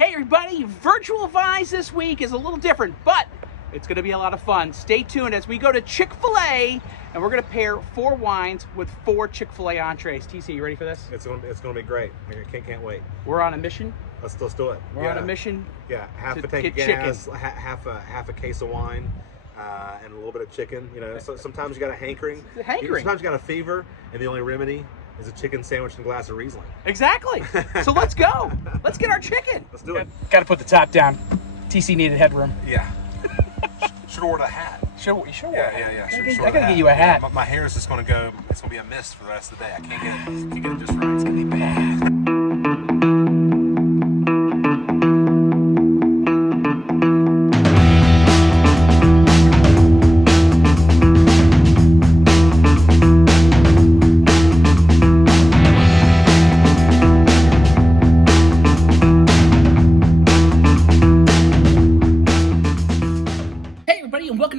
Hey everybody, Virtual Vines this week is a little different, but it's going to be a lot of fun. Stay tuned as we go to Chick-fil-a, and we're going to pair 4 wines with 4 Chick-fil-a entrees. TC, you ready for this? It's gonna be great. I can't wait. We're on a mission. Let's do it. We're on a mission. Yeah, half a tank of gas, half a case of wine, and a little bit of chicken. You know, so sometimes you got a hankering. Sometimes you got a fever, and the only remedy is a chicken sandwich and a glass of Riesling. Exactly. So let's go. Let's get our chicken. Let's do it. Got to put the top down. TC needed headroom. Yeah. Should have worn a hat. You should wear. Yeah. I gotta get you a hat. Yeah, my hair is just gonna go. It's gonna be a mist for the rest of the day. I can't get it just right. It's gonna be bad.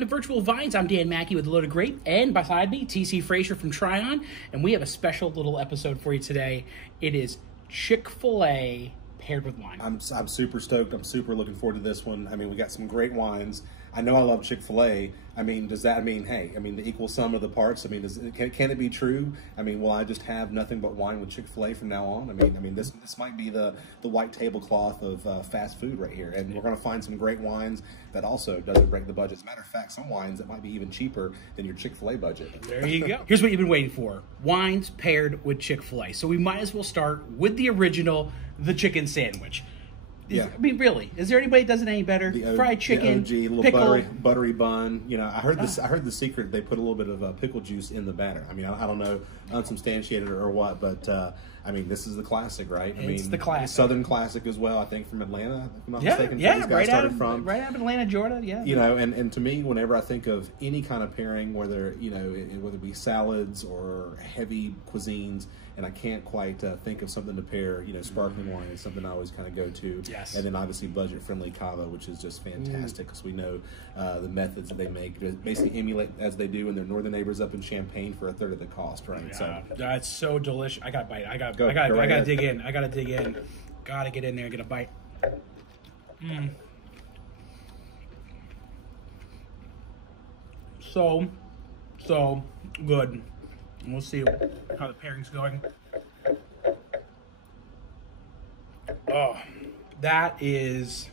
Virtual Vines. I'm Dan Mackey with The Loaded Grape, and beside me, TC Frazier from Tryon, and we have a special little episode for you today. It is Chick-fil-a paired with wine. I'm super stoked. I'm super looking forward to this one. I mean, we got some great wines. I know I love Chick-fil-a. I mean, does that mean, hey, I mean, the equal sum of the parts? I mean, can it be true? I mean, will I just have nothing but wine with Chick-fil-a from now on? I mean, this might be the white tablecloth of fast food right here. And we're going to find some great wines that also doesn't break the budget. As a matter of fact, some wines that might be even cheaper than your Chick-fil-a budget. There you go. Here's what you've been waiting for. Wines paired with Chick-fil-a. So we might as well start with the original, the chicken sandwich. Yeah. I mean, really, is there anybody that does it any better? Fried chicken, the OG, little pickle. buttery bun. You know, I heard this. I heard the secret. They put a little bit of pickle juice in the batter. I mean, I don't know, unsubstantiated or what, but I mean, this is the classic, right? It's the classic, Southern classic as well. I think from Atlanta, if I'm not mistaken. Yeah, right out of Atlanta, Georgia. Yeah. You know, and to me, whenever I think of any kind of pairing, whether whether it be salads or heavy cuisines, and I can't quite think of something to pair. You know, sparkling wine is something I always kind of go to. Yes. And then obviously budget-friendly cava, which is just fantastic because we know the methods that they make basically emulate as they do in their northern neighbors up in Champagne for a third of the cost, right? Yeah, so that's so delicious. I got to bite. I got right to ahead. dig in. I got to dig in. Got to get in there and get a bite. So good. And we'll see how the pairing's going. Oh, that is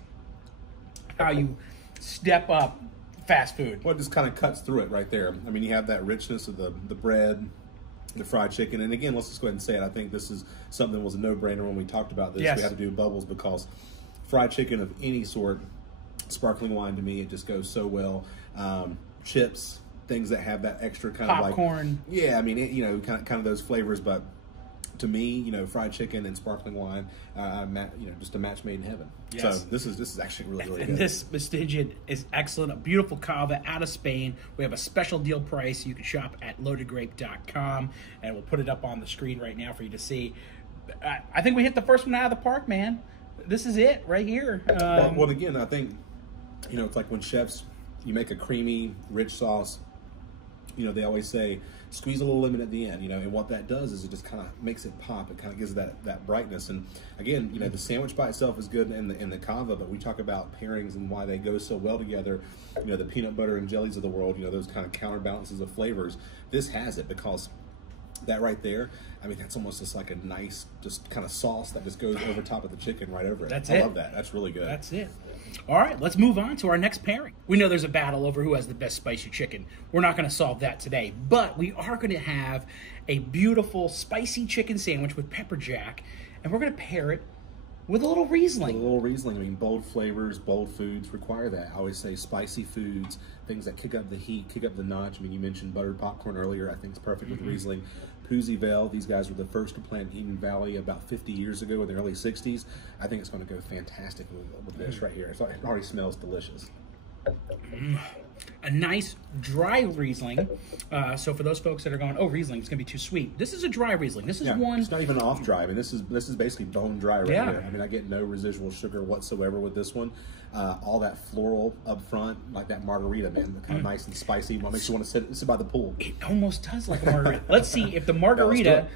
how you step up fast food. Well, it just kind of cuts through it right there. I mean, you have that richness of the bread, the fried chicken, and again, let's just go ahead and say it. I think this is something that was a no-brainer when we talked about this. Yes. We had to do bubbles because fried chicken of any sort, sparkling wine to me, it just goes so well. Chips, things that have that extra kind of popcorn. Yeah, I mean, kind of those flavors, but to me, fried chicken and sparkling wine, just a match made in heaven. Yes. So this is actually really And good. this Vestigian is excellent. A beautiful cava out of Spain. We have a special deal price. You can shop at loadedgrape.com, and we'll put it up on the screen right now for you to see. I think we hit the first one out of the park, man. This is it right here. Well, again, I think, it's like when chefs, you make a creamy, rich sauce, they always say, squeeze a little lemon at the end, and what that does is it just kind of makes it pop. It kind of gives that brightness. And again, the sandwich by itself is good in the cava, but we talk about pairings and why they go so well together. The peanut butter and jellies of the world, those kind of counterbalances of flavors. This has it because that right there, I mean, that's almost just like a nice, just kind of sauce that just goes over top of the chicken right over it. I love that. That's really good. That's it. All right, let's move on to our next pairing. We know there's a battle over who has the best spicy chicken. We're not going to solve that today, but we are going to have a beautiful spicy chicken sandwich with pepper jack, and we're going to pair it with a little Riesling. A little Riesling. I mean, bold flavors, bold foods require that. I always say spicy foods, things that kick up the heat, kick up the notch. I mean, you mentioned buttered popcorn earlier. I think it's perfect with Riesling. Pouzy Vale, these guys were the first to plant Eden Valley about 50 years ago in the early 60s. I think it's going to go fantastic with this right here. It already smells delicious. a nice dry Riesling. So for those folks that are going, oh, Riesling, it's going to be too sweet. This is a dry Riesling. This is one. It's not even off dry. I mean, this is basically bone dry right Yeah. here. I mean, I get no residual sugar whatsoever with this one. All that floral up front, like that margarita, man, kind of nice and spicy. What makes you want to sit by the pool? It almost does like a margarita. Let's see if the margarita,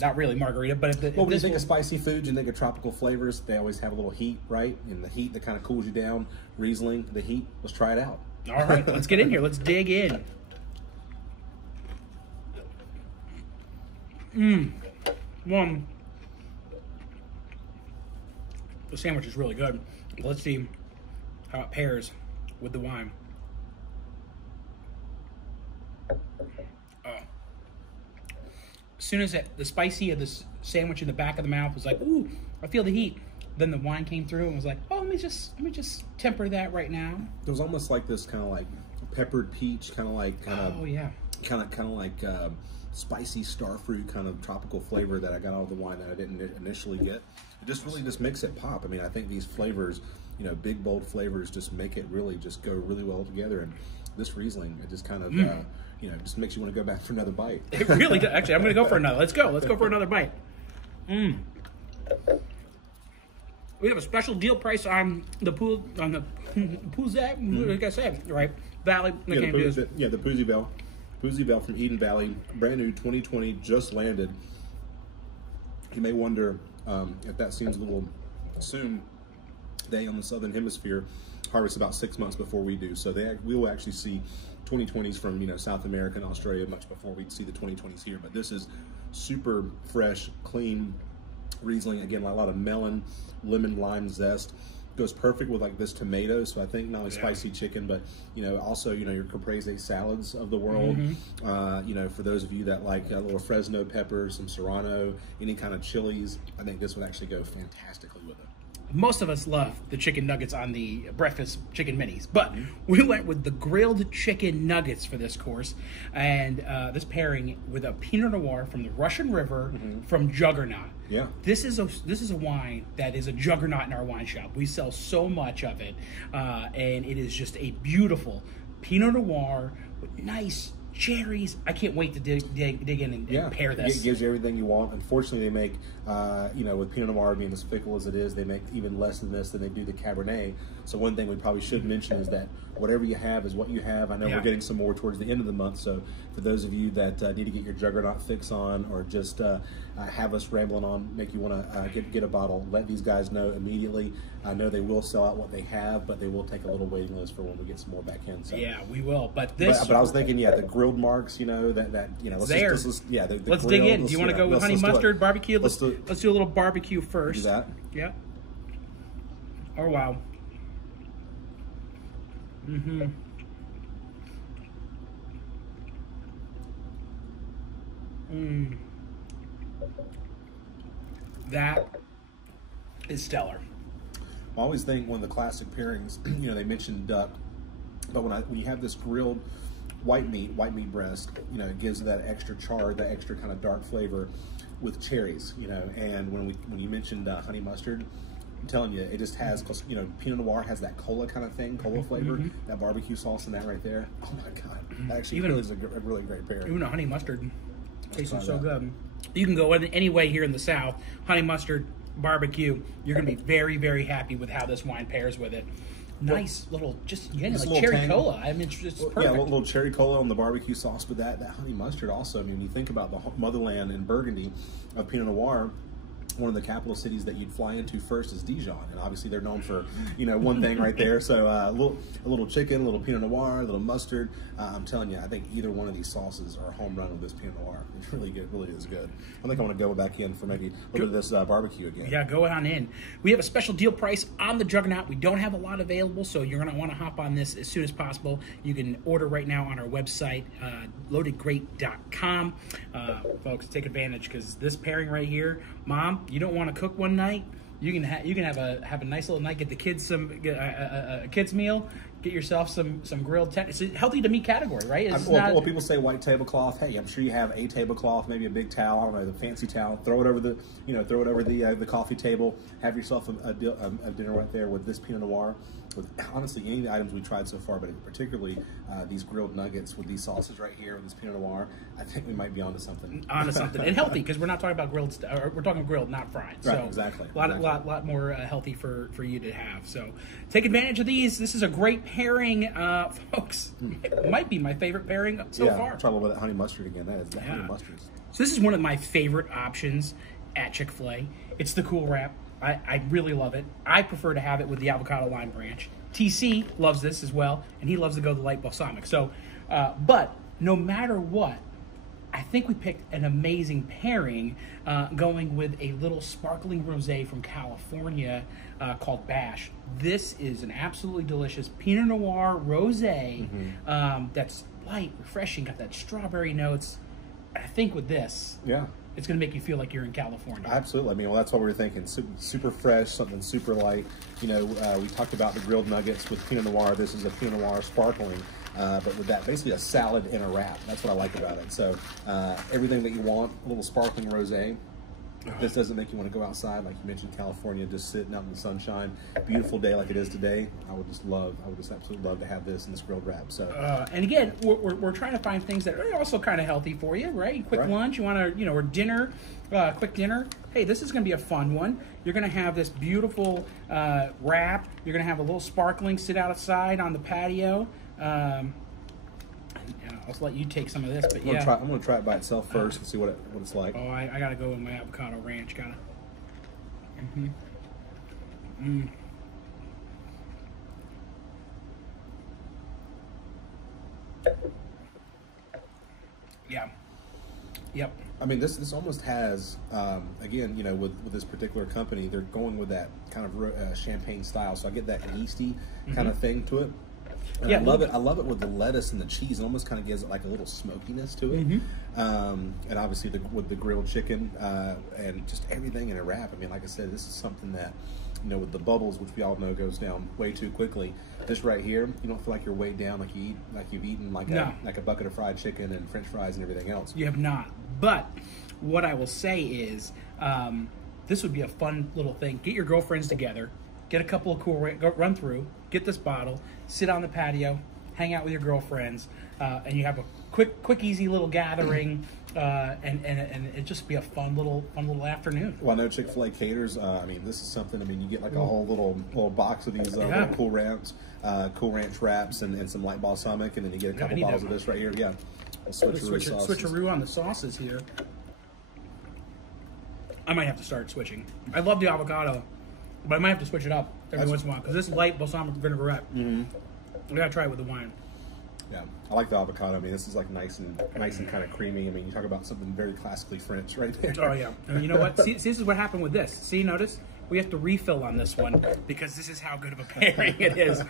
not really margarita, but if Well, when you think of spicy foods, you think of tropical flavors. They always have a little heat, right? And the heat that kind of cools you down. Riesling, the heat. Let's try it out. All right, let's get in here. Let's dig in. One. The sandwich is really good. Let's see how it pairs with the wine. As soon as the spicy of this sandwich in the back of the mouth was like, ooh, I feel the heat. Then the wine came through and was like, oh, let me just temper that right now. It was almost like this kind of like peppered peach, Oh yeah, kind of like spicy starfruit kind of tropical flavor that I got out of the wine that I didn't initially get. It just really just makes it pop. I mean, I think these flavors, you know, big bold flavors, just make it really just go really well together. And this Riesling, it just kind of you know, just makes you want to go back for another bite. it really does. Actually, I'm going to go for another. Let's go for another bite. We have a special deal price on the pool Pouzet, like I said, right? Valley. Yeah, the Pouzy Bell from Eden Valley, brand new 2020, just landed. You may wonder if that seems a little soon. They on the Southern Hemisphere harvest about 6 months before we do, so we will actually see 2020s from, you know, South America and Australia much before we'd see the 2020s here. But this is super fresh, clean Riesling. Again, a lot of melon, lemon, lime zest. Goes perfect with like this tomato. So I think not only spicy chicken, but, you know, also, you know, your caprese salads of the world. You know, for those of you that like a little Fresno pepper, some serrano, any kind of chilies, I think this would actually go fantastically with it. Most of us love the chicken nuggets on the breakfast chicken minis, but we went with the grilled chicken nuggets for this course, and this pairing with a Pinot Noir from the Russian River from Juggernaut. Yeah, this is a wine that is a juggernaut in our wine shop. We sell so much of it, and it is just a beautiful Pinot Noir with nice cherries. I can't wait to dig in and pair this. It gives you everything you want. Unfortunately, they make, you know, with Pinot Noir being as fickle as it is, they make even less than this than they do the Cabernet. So one thing we probably should mention is that whatever you have is what you have. I know we're getting some more towards the end of the month, so for those of you that need to get your Juggernaut fix on, or just have us rambling on, make you want to get a bottle, let these guys know immediately. I know they will sell out what they have, but they will take a little waiting list for when we get some more back in. So. Yeah, we will. But this, but I was thinking, the grilled marks, you know, that you know, let's let's dig in. Do you want to go with honey mustard, barbecue? Let's do a little barbecue first. Do that. Yep. Oh wow. That is stellar. I always think one of the classic pairings, you know, they mentioned duck, but when you have this grilled white meat breast, you know, it gives that extra char, that extra kind of dark flavor with cherries, you know. And when you mentioned honey mustard, I'm telling you, it just has, cause, you know, Pinot Noir has that cola kind of thing, cola flavor, that barbecue sauce and that right there. Oh my God, that actually is a really great pairing. Even a honey mustard tastes so good. You can go any way here in the South, honey mustard, barbecue. You're going to be very, very happy with how this wine pairs with it. Nice little, just like cherry cola. I mean, it's perfect. Yeah, a little cherry cola on the barbecue sauce, but that honey mustard also. I mean, when you think about the motherland in Burgundy of Pinot Noir, one of the capital cities that you'd fly into first is Dijon, and obviously they're known for, you know, one thing right there. So a little chicken, a little Pinot Noir, a little mustard. I'm telling you, I think either one of these sauces are a home run with this Pinot Noir. It's really good, really is good. I think I want to go back in for maybe a little bit of this barbecue again. Yeah, go on in. We have a special deal price on the Juggernaut. We don't have a lot available, so you're going to want to hop on this as soon as possible. You can order right now on our website, loadedgrape.com. Folks, take advantage, because this pairing right here, Mom, you don't want to cook one night? You can have a nice little night. Get the kids a kids meal. Get yourself some grilled. It's a healthy to meat category, right? Well, people say white tablecloth. Hey, I'm sure you have a tablecloth, maybe a big towel. I don't know, the fancy towel. Throw it over the coffee table. Have yourself a dinner right there with this Pinot Noir. With honestly any of the items we tried so far, but particularly these grilled nuggets with these sauces right here with this Pinot Noir, I think we might be onto something. And healthy, because we're not talking about grilled. We're talking grilled, not fried. Right, so exactly. A lot more healthy for you to have. So take advantage of these. This is a great pairing, folks. It might be my favorite pairing so far. Trouble with that honey mustard again. That is the honey mustard. So this is one of my favorite options at Chick-fil-A. It's the Cool Wrap. I really love it. I prefer to have it with the avocado lime branch. TC loves this as well, and he loves to go the light balsamic. So, but no matter what, I think we picked an amazing pairing, going with a little sparkling rosé from California called Bash. This is an absolutely delicious Pinot Noir rosé that's light, refreshing, got that strawberry notes. I think with this, it's going to make you feel like you're in California. Absolutely. I mean, well, that's what we were thinking. Super fresh, something super light. You know, we talked about the grilled nuggets with Pinot Noir. This is a Pinot Noir sparkling, but with that, basically a salad in a wrap. That's what I like about it. So everything that you want, a little sparkling rosé. This doesn't make you want to go outside, like you mentioned, California, just sitting out in the sunshine. Beautiful day like it is today. I would just absolutely love to have this in this grilled wrap. So, and again, we're trying to find things that are also kind of healthy for you, right? Quick lunch, you want to, or dinner, quick dinner. Hey, this is going to be a fun one. You're going to have this beautiful wrap. You're going to have a little sparkling sit outside on the patio. I'll let you take some of this, but I'm going to try it by itself first and see what it's like. Oh, I got to go with my avocado ranch, gotta. Yeah. Yep. I mean, this almost has, again, with this particular company, they're going with that kind of champagne style, so I get that yeasty kind of thing to it. And I love it. I love it with the lettuce and the cheese. It almost kind of gives it like a little smokiness to it. And obviously with the grilled chicken and just everything in a wrap. I mean, like I said, this is something that, with the bubbles, which we all know goes down way too quickly. This right here, you don't feel like you're weighed down like you've eaten like a bucket of fried chicken and French fries and everything else. You have not. But what I will say is, this would be a fun little thing. Get your girlfriends together. Get a couple of run through, get this bottle, sit on the patio, hang out with your girlfriends, and you have a quick, easy little gathering, and it just be a fun little afternoon. Well, I know Chick-fil-A caters. I mean, this is something. I mean, you get like a whole little box of these little Cool Ranch wraps, and some light balsamic, and then you get a couple bottles of this right here. Yeah, switcheroo on the sauces here. I might have to start switching. I love the avocado. But I might have to switch it up every once in a while because this light balsamic vinaigrette. We gotta try it with the wine. Yeah, I like the avocado. I mean, this is like nice and kind of creamy. I mean, you talk about something very classically French right there. Oh yeah, and you know what? See, this is what happened with this. See, notice we have to refill on this one because this is how good of a pairing it is,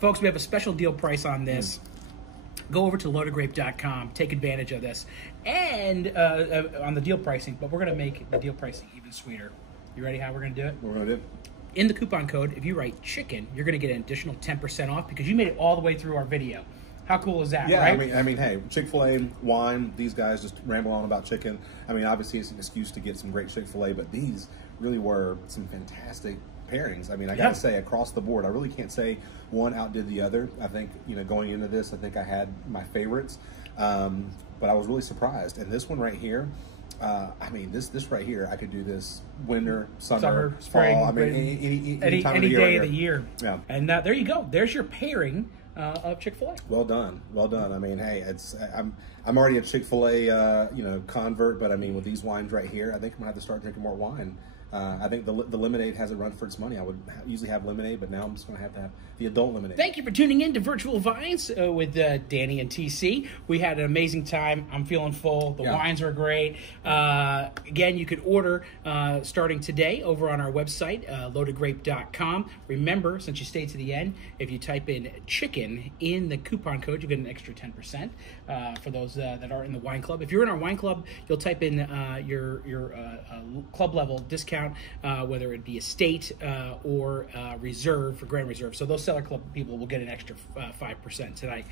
folks. We have a special deal price on this. Go over to loadedgrape.com, take advantage of this, and on the deal pricing. But we're gonna make the deal pricing even sweeter. You ready? How we're gonna do it? We're gonna do it. In the coupon code, if you write chicken, you're going to get an additional 10% off because you made it all the way through our video. How cool is that, right? I mean, hey, Chick-fil-A, wine, these guys just ramble on about chicken. I mean, obviously it's an excuse to get some great Chick-fil-A, but these really were some fantastic pairings. I mean, I got to say, across the board, I really can't say one outdid the other. I think, going into this, I think I had my favorites, but I was really surprised. And this one right here, I mean, this right here, I could do this winter, summer, spring, fall. I mean, any time any of the day of the year. Yeah. And there you go. There's your pairing of Chick-fil-A. Well done. I mean, hey, I'm already a Chick-fil-A convert, but I mean, with these wines right here, I think I'm gonna have to start drinking more wine. I think the lemonade hasn't run for its money. I would usually have lemonade, but now I'm just going to have the adult lemonade. Thank you for tuning in to Virtual Vines with Danny and TC. We had an amazing time. I'm feeling full. The wines are great. Again, you could order starting today over on our website, loadedgrape.com. Remember, since you stayed to the end, if you type in chicken in the coupon code, you get an extra 10% for those that are in the wine club. If you're in our wine club, you'll type in your club level discount discount, whether it be estate or reserve for Grand Reserve. So those Cellar Club people will get an extra 5% tonight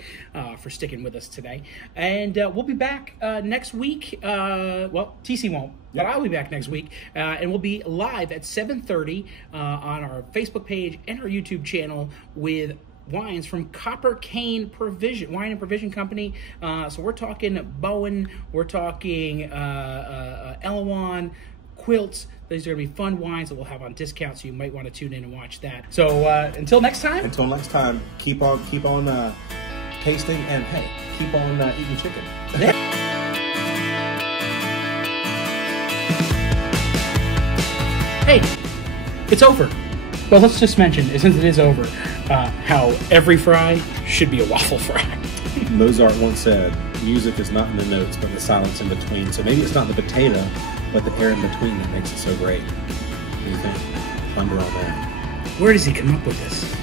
for sticking with us today. And we'll be back next week. Well, TC won't, but I'll be back next week. And we'll be live at 7:30 on our Facebook page and our YouTube channel with wines from Copper Cane Wine and Provision Company. So we're talking Bowen, we're talking Elawan, Quilts. These are going to be fun wines that we'll have on discount, so you might want to tune in and watch that. So until next time. Until next time, keep on tasting, and hey, keep on eating chicken. Hey, it's over. Well, let's just mention, since it is over, how every fry should be a waffle fry. Mozart once said, music is not in the notes, but the silence in between. So maybe it's not the potato, but the air in between that makes it so great. What do you think? Ponder on that. Where does he come up with this?